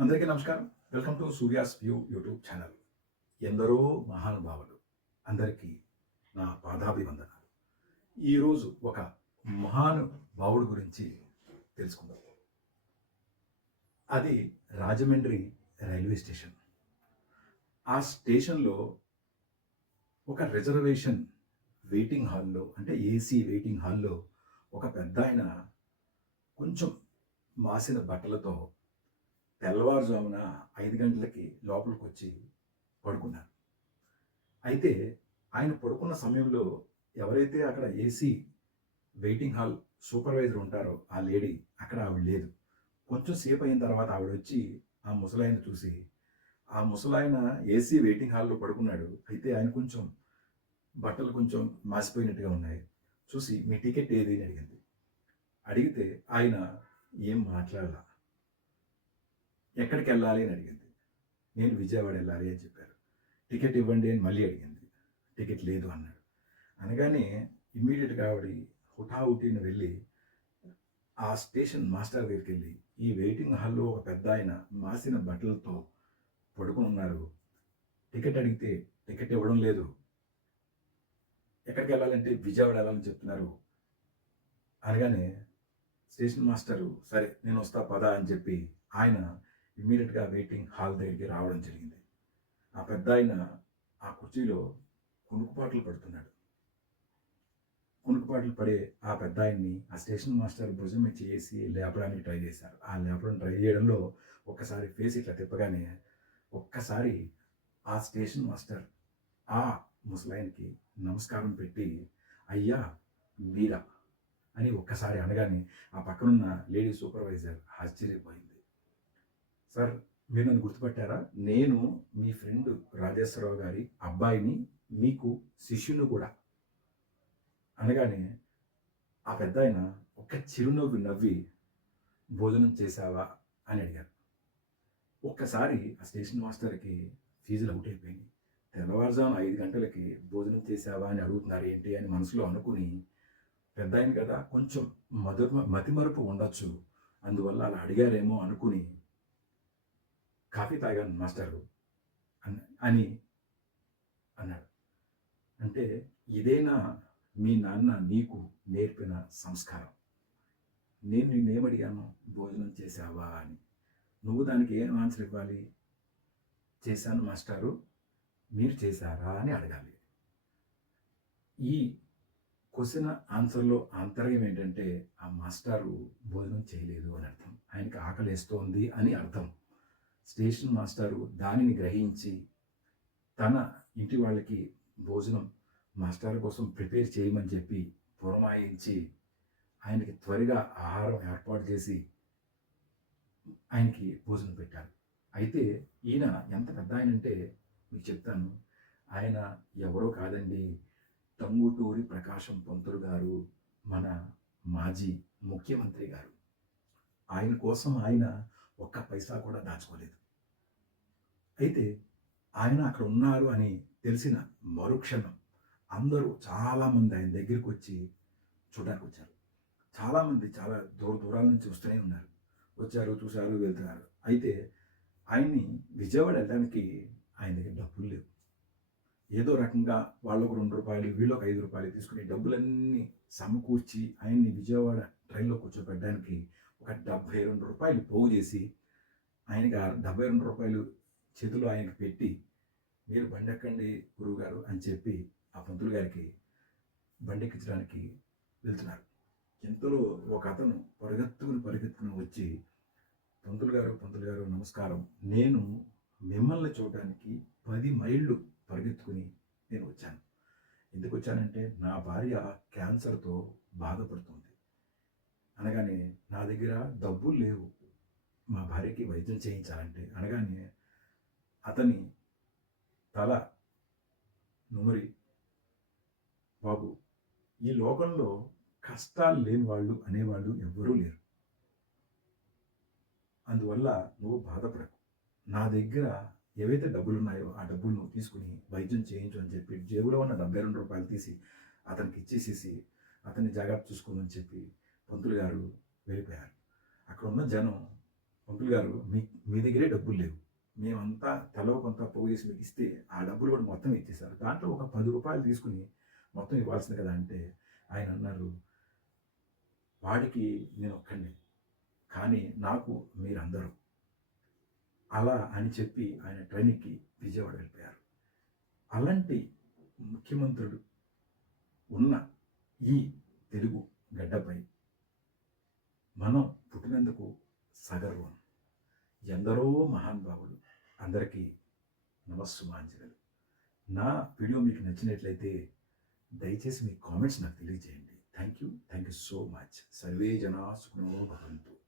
అందరికీ నమస్కారం. Welcome to Surya's view YouTube channel. ఎందరో మహానుభావులు అందరికీ నా పాదాభివందనాలు. ఈరోజు ఒక మహానుభావుడు గురించి తెలుసుకుందాం. అది రాజమండ్రి రైల్వే స్టేషన్. ఆ స్టేషన్‌లో ఒక రిజర్వేషన్ వెయిటింగ్ హాల్‌లో అంటే ఏసీ వెయిటింగ్ హాల్‌లో ఒక పెద్దాయన కొంచెం మాసిన బట్టలతో తెల్లవారుజామున 5 గంటలకి లోపలికొచ్చి పడుకున్నారు. అయితే ఆయన పడుకున్న సమయంలో ఎవరైతే అక్కడ ఏసీ వెయిటింగ్ హాల్ సూపర్వైజర్ ఉంటారో ఆ లేడీ అక్కడ ఆవిడ లేదు. కొంచెం సేపు అయిన తర్వాత ఆవిడొచ్చి ఆ ముసలాయన చూసి, ఆ ముసలాయన ఏసీ వెయిటింగ్ హాల్‌లో పడుకున్నాడు. అయితే ఆయన కొంచెం బట్టలు కొంచెం మాసిపోయినట్టుగా ఉన్నాయి. చూసి మీ టికెట్ ఏది అని అడిగింది. అడిగితే ఆయన ఏం మాట్లాడలా. ఎక్కడికెళ్ళాలి అని అడిగింది. నేను విజయవాడ వెళ్ళాలి అని చెప్పారు. టికెట్ ఇవ్వండి అని మళ్ళీ అడిగింది. టికెట్ లేదు అన్నాడు. అనగానే ఇమ్మీడియేట్‌గా ఆవిడ హుటాహుటిన వెళ్ళి ఆ స్టేషన్ మాస్టర్ దగ్గరికెళ్ళి, ఈ వెయిటింగ్ హాల్‌లో ఒక పెద్దాయన మాసిన బట్టలతో పడుకొనున్నారు. టికెట్ అడిగితే టికెట్ ఇవ్వడం లేదు. ఎక్కడికెళ్ళాలంటే విజయవాడ వెళ్ళాలని చెప్తున్నారు. అనగానే స్టేషన్ మాస్టరు సరే నేనొస్తా పద అని చెప్పి ఆయన ఇమ్మీడియేట్‌గా వెయిటింగ్ హాల్ దగ్గరికి రావడం జరిగింది. ఆ పెద్దాయన ఆ కుర్చీలో కునుకుపాట్లు పడుతున్నాడు. కునుకుపాట్లు పడే ఆ పెద్దాయన్ని ఆ స్టేషన్ మాస్టర్ భుజం మీద చేసి లేపడానికి ట్రై చేశారు. ఆ లేపడం ట్రై చేయడంలో ఒక్కసారి ఫేస్ ఇట్లా తిప్పగానే ఒక్కసారి ఆ స్టేషన్ మాస్టర్ ఆ ముసలాయనకి నమస్కారం పెట్టి, "అయ్యా మీరా" అని ఒక్కసారి అనగానే ఆ పక్కనున్న లేడీ సూపర్వైజర్ ఆశ్చర్యపోయింది. సార్ మీరు నన్ను గుర్తుపట్టారా? నేను మీ ఫ్రెండ్ రాజేశ్వరరావు గారి అబ్బాయిని, మీకు శిష్యుడిని కూడా. అనగానే ఆ పెద్దాయన ఒక్క చిరునవ్వు నవ్వి, భోజనం చేశావా అని అడిగారు. ఒక్కసారి ఆ స్టేషన్ మాస్టర్‌కి ఫీజులు అవుట్ అయిపోయినాయి. తెల్లవారుజామున 5 గంటలకి భోజనం చేశావా అని అడుగుతున్నారు ఏంటి అని మనసులో అనుకుని, పెద్దాయన కదా కొంచెం మతిమరుపు ఉండొచ్చు. అందువల్ల అలా అడిగారేమో అనుకుని కాఫీ తాగాను మాస్టరు అని అన్నాడు. అంటే ఇదేనా మీ నాన్న నీకు నేర్పిన సంస్కారం? నేను నిన్నేమడిగాను? భోజనం చేశావా అని. నువ్వు దానికి ఏం ఆన్సర్ ఇవ్వాలి? చేశాను మాస్టారు. మీరు చేశారా అని అడగాలి. ఈ క్వెషన్ ఆన్సర్‌లో ఆంతర్యం ఏంటంటే ఆ మాస్టారు భోజనం చేయలేదు అని అర్థం. ఆయనకి ఆకలేస్తోంది అని అర్థం. స్టేషన్ మాస్టారు దానిని గ్రహించి తన ఇంటి వాళ్ళకి భోజనం మాస్టర్ కోసం ప్రిపేర్ చేయమని చెప్పి పురమాయించి ఆయనకి త్వరగా ఆహారం ఏర్పాటు చేసి ఆయనకి భోజనం పెట్టారు. అయితే ఈయన ఎంత పెద్దాయనంటే మీకు చెప్తాను. ఆయన ఎవరో కాదండి. టంగుటూరి ప్రకాశం పంతులు గారు, మన మాజీ ముఖ్యమంత్రి గారు. ఆయన కోసం ఆయన ఒక్క పైసా కూడా దాచుకోలేదు. అయితే ఆయన అక్కడ ఉన్నారు అని తెలిసిన మరుక్షణం అందరూ చాలామంది ఆయన దగ్గరికొచ్చి చూడడానికొచ్చారు. చాలామంది చాలా దూరాల నుంచి వస్తూనే ఉన్నారు. వచ్చారు, చూసారు, వెళ్తున్నారు. అయితే ఆయన్ని విజయవాడ వెళ్ళడానికి ఆయన దగ్గర డబ్బులు లేవు. ఏదో రకంగా వాళ్ళొక రూ. 2 వీళ్ళొక రూ. 5 తీసుకుని డబ్బులన్నీ సమకూర్చి ఆయన్ని విజయవాడ ట్రైన్‌లో కూర్చోబెట్టడానికి ఒక రూ. 72 పోగు చేసి ఆయనకి ఆ రూ. 72 చేతిలో ఆయనకి పెట్టి, మీరు బండెక్కండి గురువుగారు అని చెప్పి ఆ పంతులు గారికి బండెక్కించడానికి వెళ్తున్నారు. ఇంతలో ఒక అతను పరిగెత్తుకుని వచ్చి, పంతులు గారు నమస్కారం. నేను మిమ్మల్ని చూడడానికి 10 మైళ్ళు పరిగెత్తుకుని నేను వచ్చాను. ఎందుకొచ్చానంటే నా భార్య క్యాన్సర్‌తో బాధపడుతుంది. అనగానే నా దగ్గర డబ్బులు లేవు. మా భార్యకి వైద్యం చేయించాలంటే అనగానే అతని తల నుమిరి, బాబు ఈ లోకంలో కష్టాలు లేని వాళ్ళు అనేవాళ్ళు ఎవ్వరూ లేరు. అందువల్ల నువ్వు బాధపడకు. నా దగ్గర ఏవైతే డబ్బులున్నాయో ఆ డబ్బులు నువ్వు తీసుకుని వైద్యం చేయించు అని చెప్పి జేబులో ఉన్న రూ. 72 తీసి అతనికి ఇచ్చేసేసి అతన్ని జాగ్రత్త చూసుకోమని చెప్పి పంతులు గారు వెళ్ళిపోయారు. అక్కడ ఉన్న జనం పంతులు గారు మీ దగ్గరే డబ్బులు లేవు. మేమంతా తలో కొంత పోగు చేసి మీకు ఇస్తే, ఆ డబ్బులు కూడా మొత్తం ఇచ్చేసారు. దాంట్లో ఒక రూ. 10 తీసుకొని మొత్తం ఇవ్వాల్సింది కదా! అంటే ఆయనన్నారు, "వాడికి నేనొక్కడినే. కానీ నాకు మీరందరూ." అలా అని చెప్పి ఆయన ట్రైన్ ఎక్కి విజయవాడ వెళ్ళిపోయారు. అలాంటి ముఖ్యమంత్రులు ఉన్న ఈ తెలుగు గడ్డపై మనం పుట్టినందుకు సగర్వం. ఎందరో మహానుభావులు. అందరికీ నమస్సుమాంజలి. నా వీడియో మీకు నచ్చినట్లయితే దయచేసి మీ కామెంట్స్ నాకు తెలియజేయండి. Thank you so much. Survey జనా సుఖినో భవంతు.